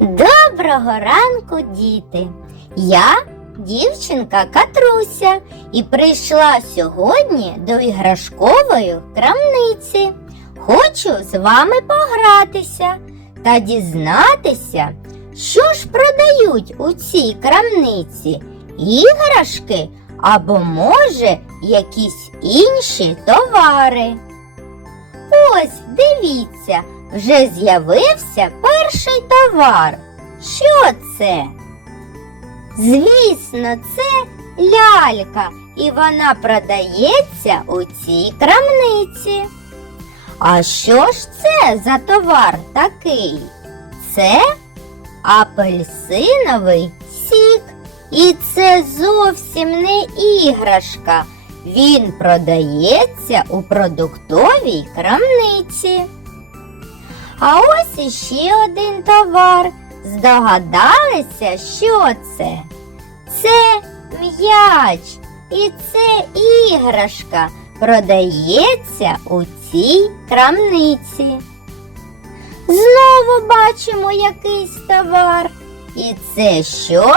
Доброго ранку, діти! Я дівчинка Катруся і прийшла сьогодні до іграшкової крамниці. Хочу з вами погратися та дізнатися, що ж продають у цій крамниці іграшки або, може, якісь інші товари. Ось дивіться, вже з'явився перший товар. Що це? Звісно, це лялька, і вона продається у цій крамниці. А що ж це за товар такий? Це апельсиновий сік. І це зовсім не іграшка. Він продається у продуктовій крамниці. А ось іще один товар. Здогадалися, що це? Це м'яч і це іграшка продається у цій крамниці. Знову бачимо якийсь товар. І це що?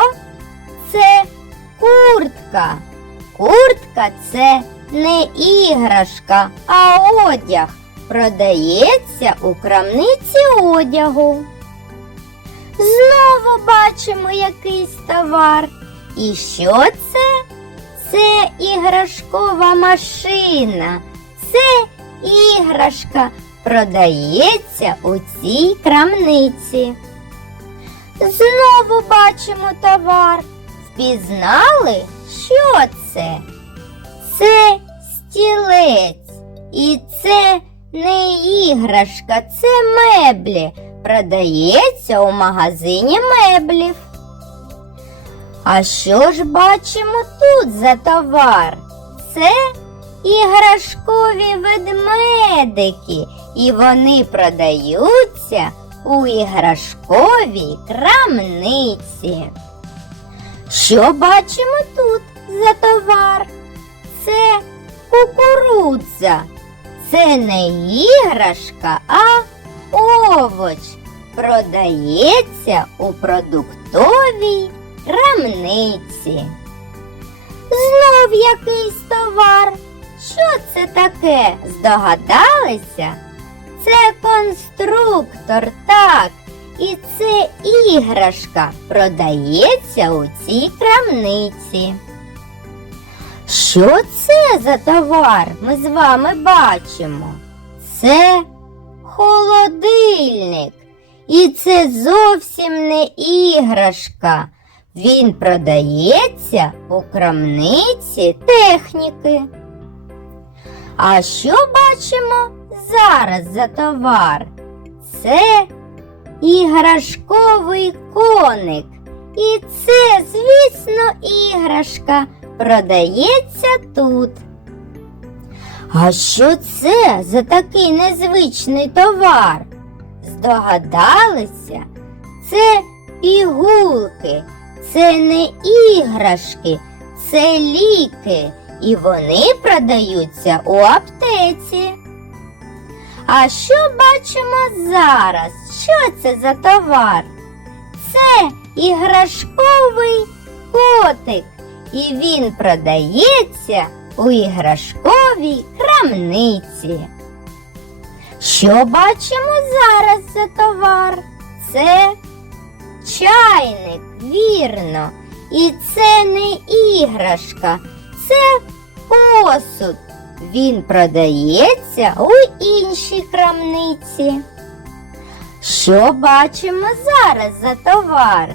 Це куртка. Куртка це не іграшка, а одяг. Продається у крамниці одягу. Знову бачимо якийсь товар. І що це? Це іграшкова машина. Це іграшка продається у цій крамниці. Знову бачимо товар. Впізнали, що це? Це стілець. І це не іграшка, це меблі. Продається у магазині меблів. А що ж бачимо тут за товар? Це іграшкові ведмедики, і вони продаються у іграшковій крамниці. Що бачимо тут за товар? Це кукурудза. Це не іграшка, а овоч. Продається у продуктовій крамниці. Знов якийсь товар. Що це таке? Здогадалися? Це конструктор, так. І це іграшка продається у цій крамниці. Що це за товар ми з вами бачимо? Це холодильник. І це зовсім не іграшка. Він продається у крамниці техніки. А що бачимо зараз за товар? Це іграшковий коник. І це, звісно, іграшка продається тут. А що це за такий незвичний товар? Здогадалися? Це пігулки, це не іграшки, це ліки, і вони продаються у аптеці. А що бачимо зараз? Що це за товар? Це іграшковий котик, і він продається у іграшковій крамниці. Що бачимо зараз за товар? Це чайник, вірно. І це не іграшка, це посуд. Він продається у іншій крамниці. Що бачимо зараз за товар?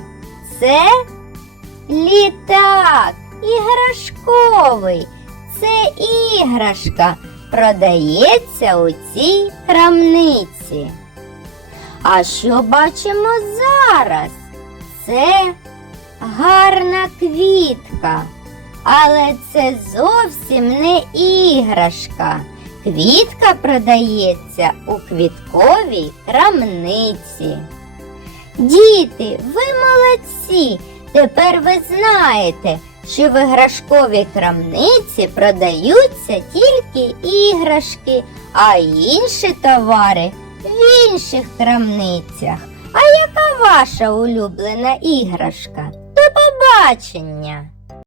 Це літак, іграшковий. Це іграшка продається у цій крамниці. А що бачимо зараз? Це гарна квітка, але це зовсім не іграшка. Квітка продається у квітковій крамниці. Діти, ви молодці! Тепер ви знаєте, що в іграшковій крамниці продаються тільки іграшки, а інші товари в інших крамницях. А яка ваша улюблена іграшка. До побачення!